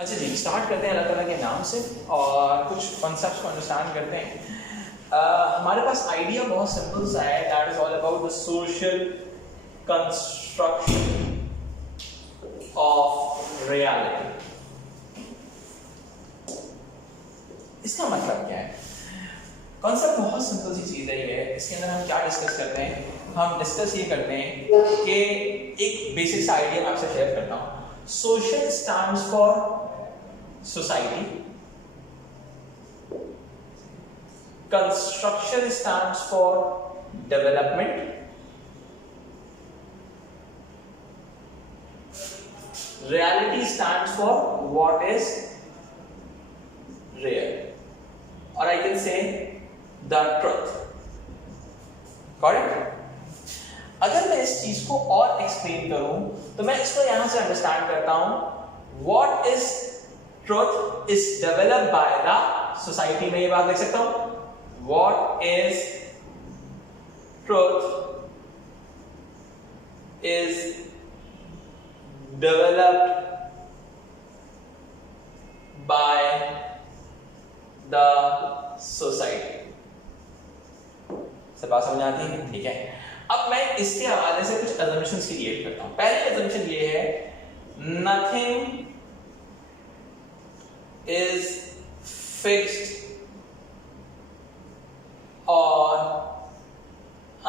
अच्छा जी, स्टार्ट करते हैं अल्लाह ताला के नाम से और कुछ कॉन्सेप्ट्स को अंडरस्टैंड करते हैं। हमारे पास आइडिया बहुत सिंपल सा है, that is all about the social construction of reality. इसका मतलब क्या है? कॉन्सेप्ट बहुत सिंपल सी चीज़ है ये। इसके अंदर हम क्या डिस्कस करते हैं? हम डिस्कस ये करते हैं कि एक बेसिक सा आइडिया मैं आपसे शेयर करता हूँ। Social stands for society, construction stands for development, reality stands for what is real, or I can say the truth. Correct? अगर मैं इस चीज को और एक्सप्लेन करूं तो मैं इसको यहां से अंडरस्टैंड करता हूं, what is truth is developed by the society। में ये बात देख सकता हूं, what is truth is developed by the society। सब बात समझ आती है? ठीक है, अब मैं इसके हवाले से कुछ assumptions क्रिएट करता हूं। पहली assumption ये है, nothing is fixed or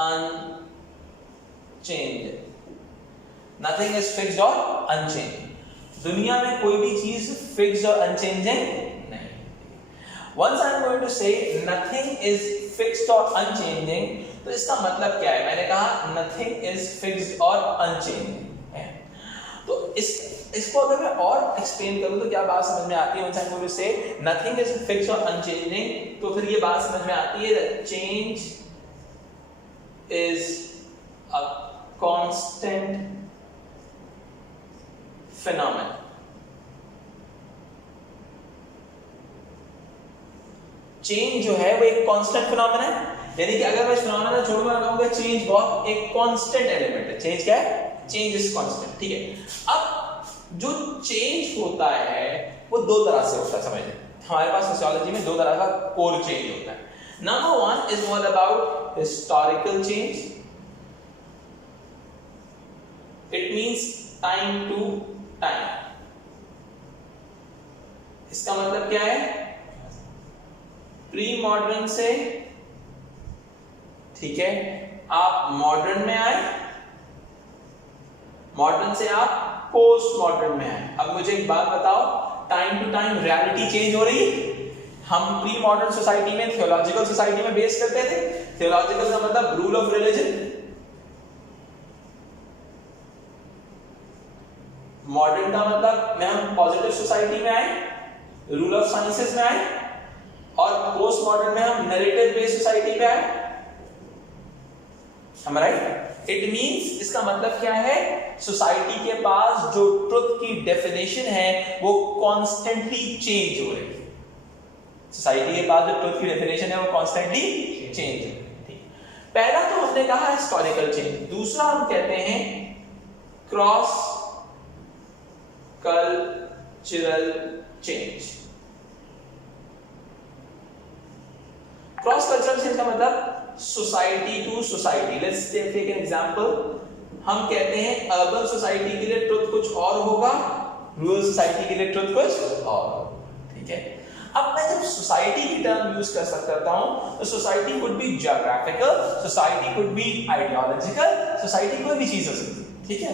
unchanging। Nothing is fixed or unchanging। दुनिया में कोई भी चीज फिक्स्ड और अनचेंजिंग नहीं। Once I am going to say nothing is fixed or unchanging, तो इसका मतलब क्या है? मैंने कहा nothing is fixed or unchanging है। तो इसको अगर मैं और एक्सप्लेन करूं तो क्या बात समझ में आती है? Once I am going to say nothing is fixed or unchanging, तो फिर ये बात समझ में आती है that change is a constant phenomenon। Change जो है वो एक कांस्टेंट फिनोमेना है, यानी कि अगर मैं इस फिनोमेना छोड़ूंगा कहूंगा चेंज बहुत एक कांस्टेंट एलिमेंट है। चेंज क्या है? Change is constant. ठीक है, अब जो चेंज होता है वो दो तरह से होता है, समझिए। हमारे पास सोशियोलॉजी में दो तरह का कोर चेंज होता है। Number one is all about historical change. It means time to time. इसका मतलब क्या है? प्री मॉडर्न से, ठीक है, आप मॉडर्न में आए, मॉडर्न से आप पोस्ट मॉडर्न में आए। अब मुझे एक बात बताओ, time to time reality change हो रही। हम प्री मॉडर्न सोसाइटी में थियोलॉजिकल सोसाइटी में बेस करते थे। थियोलॉजिकल का मतलब रूल ऑफ रिलीजन। मॉडर्न का मतलब में हम पॉजिटिव सोसाइटी में आए, रूल ऑफ साइंसेस में आए, और पोस्ट मॉडर्न में हम नैरेटिव बेस्ड सोसाइटी पे आए। am I right? It means, इसका मतलब क्या है? सोसाइटी के पास जो ट्रुथ की डेफिनेशन है वो कॉन्स्टेंटली चेंज हो रही है। सोसाइटी के पास जो ट्रुथ की डेफिनेशन है वो कॉन्स्टेंटली चेंज हो रही है। पहला तो हमने कहा हिस्टोरिकल चेंज, दूसरा हम कहते हैं cross cultural change. Cross cultural change का मतलब society to society. Let's take an example. हम कहते हैं अर्बन सोसाइटी के लिए ट्रुथ कुछ और होगा, रूरल सोसाइटी के लिए ट्रुथ कुछ और। ठीक है, अब मैं जब सोसाइटी की टर्म यूज करता हूं तो society could be geographical, society could be ideological, society कोई भी चीज हो सकती है। ठीक है,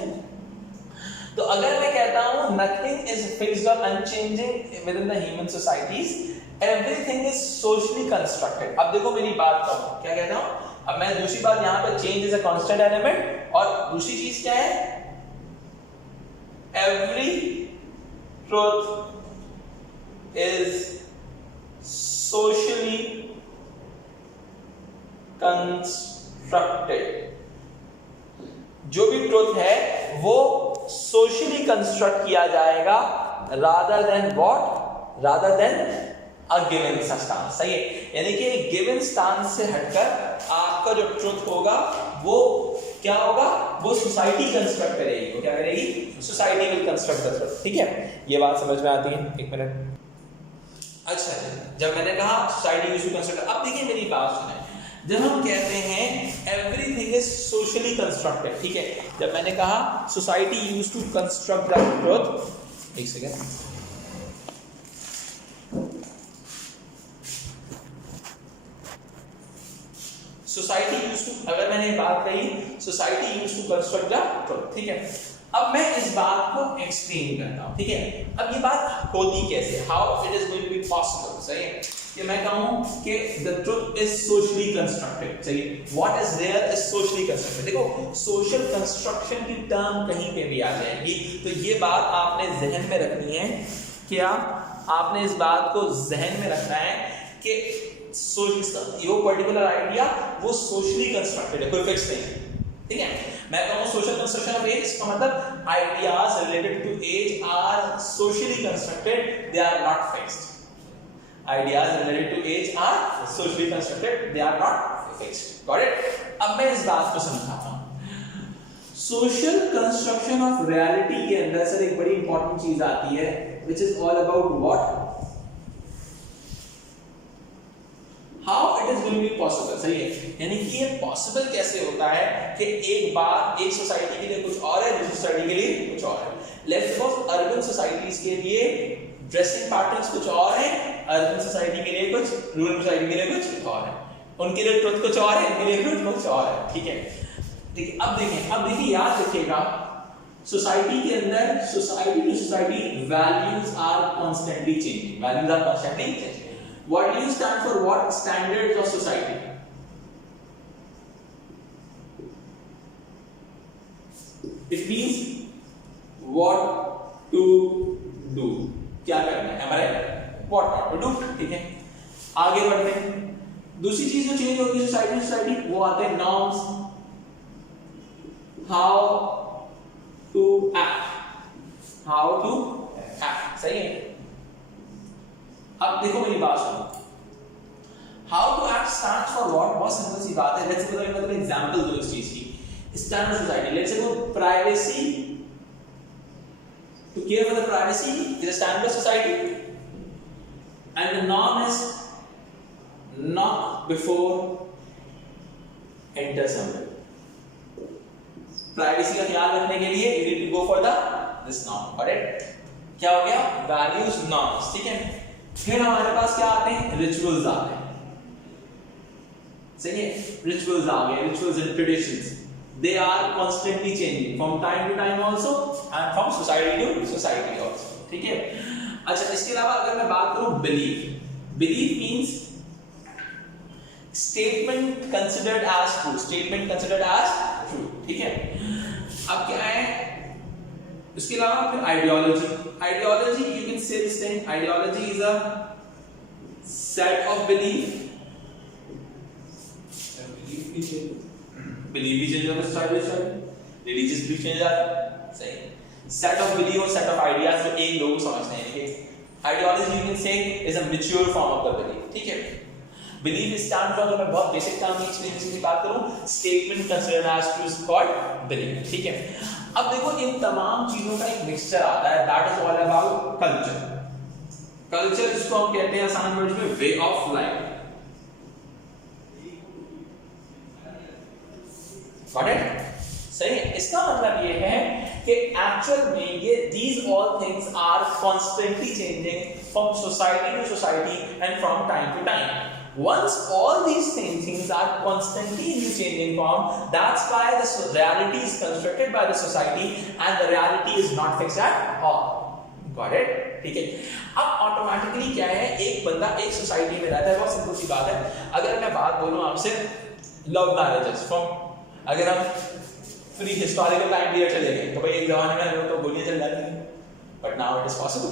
तो अगर मैं कहता हूं नथिंग इज फिक्स्ड और unchanging with in the human societies, everything is socially constructed. अब देखो मेरी बात का क्या कहता हूं। अब मैं दूसरी बात, यहां पर change is a constant element, और दूसरी चीज क्या है? Every truth is socially constructed. जो भी ट्रुथ है वो सोशली कंस्ट्रक्ट किया जाएगा, rather than what? Rather than a given stance। सही है, यानी कि एक गिवन स्टांस से हटकर आपका जो ट्रुथ होगा वो क्या होगा, वो सोसाइटी कंस्ट्रक्ट करेगी, वो क्या करेगी, society will construct the truth. ठीक है, ये बात समझ में आती है? एक मिनट। अच्छा, जब मैंने कहा सोसाइटी यूज्ड टू कंस्ट्रक्ट, अब देखिए मेरी बात सुने, जब हम कहते हैं एवरीथिंग इज सोशली कंस्ट्रक्टेड, ठीक है, जब मैंने कहा society used to construct the truth, एक सेकेंड, सोसाइटी यूज्ड टू, अगर मैंने बात कही society used to construct the truth, ठीक है, अब मैं इस बात को एक्सप्लेन करता हूं, ठीक है, अब ये बात होती कैसे, how it is going to be possible, सही है, कि मैं कहूं कि the truth is socially constructed, सही है, what is there is socially constructed. देखो सोशल कंस्ट्रक्शन की टर्म कहीं पे भी आ जाएगी, तो ये बात आपने जहन में रखनी है, क्या आपने इस बात को जहन में रखना है कि ये पर्टिकुलर आइडिया वो सोशली कंस्ट्रक्टेड है, कोई फिक्स नहीं है, ठीक है, मैं कहूं सोशल कंस्ट्रक्शन ऑफ एज, इसका मतलब ideas related to age are socially constructed, they are not fixed, ideas related to age are socially constructed, they are not fixed, got it? अब मैं इस बात को समझाता हूं, सोशल कंस्ट्रक्शन ऑफ रियलिटी के अंदर सर एक बड़ी इंपॉर्टेंट चीज आती है, which is all about what, how it is going to be possible, सही है, यानी कि ये पॉसिबल कैसे होता है कि एक बार एक सोसाइटी के लिए कुछ और है, दूसरी सोसाइटी के लिए कुछ और है। लेट्स सपोज अर्बन सोसाइटीज के लिए ड्रेसिंग पैटर्न्स कुछ और है, अर्बन सोसाइटी के लिए कुछ, रूरल सोसाइटी के लिए कुछ और है, उनके लिए ट्रुथ कुछ और है, इनके लिए ट्रुथ कुछ और है, ठीक है। देखिए अब देखिए याद रखिएगा, सोसाइटी के अंदर society to society values are constantly changing, values are constantly changing. What do you stand for, what standards of society, it means what to do, क्या करना है हमारे, व्हाट नॉट टू डू, ठीक है। आगे बढ़ते हैं, दूसरी चीज जो चेंज होगी सोसाइटी सोसाइटी, वो आते हैं norms, how to act, how to act, सही है। अब देखो मेरी बात सुनो, how to act stands for what, बहुत सिंपल सी बात है, लेट्स से मतलब एग्जांपल दो इस चीज की, स्टैंडर्ड सोसाइटी, लेट्स से वो privacy, to care for the privacy is a standard society, and the norm is knock before enter somewhere, privacy का ख्याल रखने के लिए you need to go for the this norm, correct? क्या हो गया, values norms, ठीक है। फिर हमारे पास क्या आते हैं, rituals आते हैं, सही है, rituals आ गए, rituals and traditions, they are constantly changing from time to time also and from society to society also, ठीक है। अच्छा, इसके अलावा अगर मैं बात करूं belief, belief means statement considered as true, statement considered as true, ठीक है। अब क्या है, इसके अलावा फिर ideology, ideology you can say this thing, ideology is a set of belief, belief भी चेंज होता है सोसाइटी से, रिलीजियस बिलीफ चेंज जाता है, सही, सेट ऑफ बिलीफ और सेट ऑफ आइडियाज जो एक लोग समझते हैं, ठीक, आइडियोलॉजी यू कैन से is a mature form of the belief, ठीक है। बिलीफ स्टैंड फॉर, अगर मैं बहुत बेसिक टर्म में एक्सप्लेनेशन की बात करूं, statement considered as true is called belief, ठीक है। अब देखो इन तमाम चीजों का एक मिक्सचर आता है, that is all about culture, culture जिसको हम कहते हैं आसान वर्ड्स में way of life, got it, सही है। इसका मतलब ये है कि एक्चुअल में ये these all things are constantly changing from society to society and from time to time. Once all these things are constantly in the changing form, that's why the reality is constructed by the society and the reality is not fixed at all. Got it? ठीक है। अब automatically क्या है, एक बंदा एक society में रहता है, बहुत सिंपल सी बात है। अगर मैं बात बोलूं आपसे लव मैरिजेस फ्रॉम, अगर हम प्री हिस्टोरिकल टाइम पीरियड चले गए तो भाई एक जमाने में तो गोलियां चल जाती हैं, but now it is possible,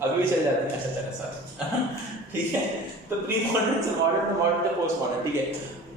अभी भी चल जाती है, ऐसा चला सर ठीक है। तो प्री मॉडर्न से मॉडर्न, तो मॉडर्न से पोस्ट मॉडर्न, ठीक है।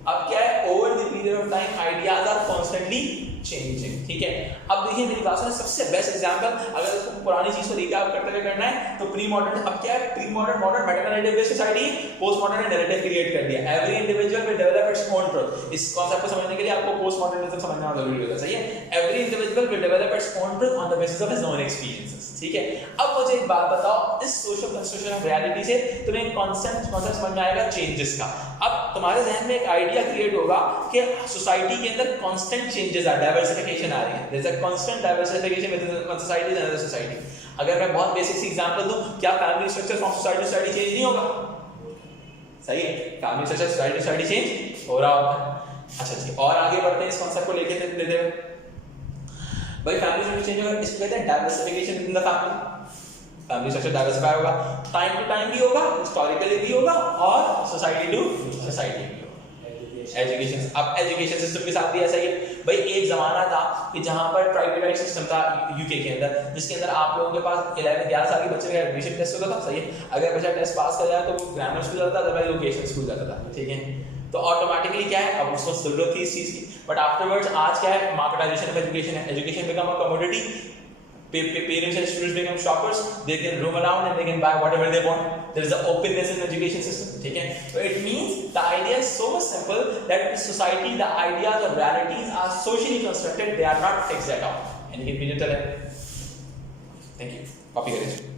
अब क्या है, over the period of time ideas are constantly changing, ठीक है। अब देखिए मेरी बात सुनो, सबसे बेस्ट एग्जांपल अगर इसको पुरानी चीज को रिकैप करते हुए करना है तो प्री मॉडर्न, अब क्या है, pre modern modern metanarrative based society, post modern ने नैरेटिव क्रिएट कर दिया। Every individual will develop its own truth. इस कॉन्सेप्ट को समझने के लिए आपको पोस्ट मॉडर्निज्म समझना जरूरी होता है, सही है। Every individual will develop its own truth on the basis of his own experiences, ठीक है। अब मुझे एक बात बताओ, इस सोशल कंस्ट्रक्शन ऑफ रियलिटी से तुम्हें एक कॉन्सेप्ट समझ में आएगा चेंजेस का। अब तुम्हारे जहन में एक आइडिया क्रिएट होगा कि सोसाइटी के अंदर कांस्टेंट चेंजेस आ, डाइवर्सिफिकेशन आ रही है, there is a constant diversification with one society and other society. अगर मैं बहुत बेसिक सी एग्जांपल दूं, क्या family structure from society to society change नहीं होगा? सही है, family structure society to society change हो रहा होता है। अच्छा जी, और आगे बढ़ते हैं इस कांसेप्ट को लेके लेते हुए। भाई फैमिली स्ट्रक्चर चेंज होगा, इसको कहते हैं diversification with the family. Family structure diversify होगा, टाइम टू टाइम भी होगा, हिस्टोरिकली भी होगा, और सोसाइटी टू सोसाइटी भी होगा। एजुकेशन, अब एजुकेशन सिस्टम के साथ भी ऐसा ही है भाई। एक जमाना था कि जहां पर ट्राइबलाइज सिस्टम था यूके के अंदर, जिसके अंदर आप लोगों के पास 11 साल के बच्चे का एडमिशन टेस्ट होता था, सही है। अगर बच्चा टेस्ट पास कर जाए तो वो ग्रामर स्कूल जाता था, अदरवाइज वोकेशनल स्कूल जाता था, ठीक है। तो ऑटोमेटिकली क्या है, अब उसको जरूरत थी इस चीज की, बट आफ्टरवर्ड्स आज क्या है, मार्केटाइजेशन ऑफ एजुकेशन है। Education become a commodity, parents and students become shoppers, they can roam around and they can buy whatever they want. There is an openness in education system, ठीक है। So it means the idea is so much simple that in society the ideas or realities are socially constructed, they are not fixed at all. Any confusion? Thank you. Copy करें।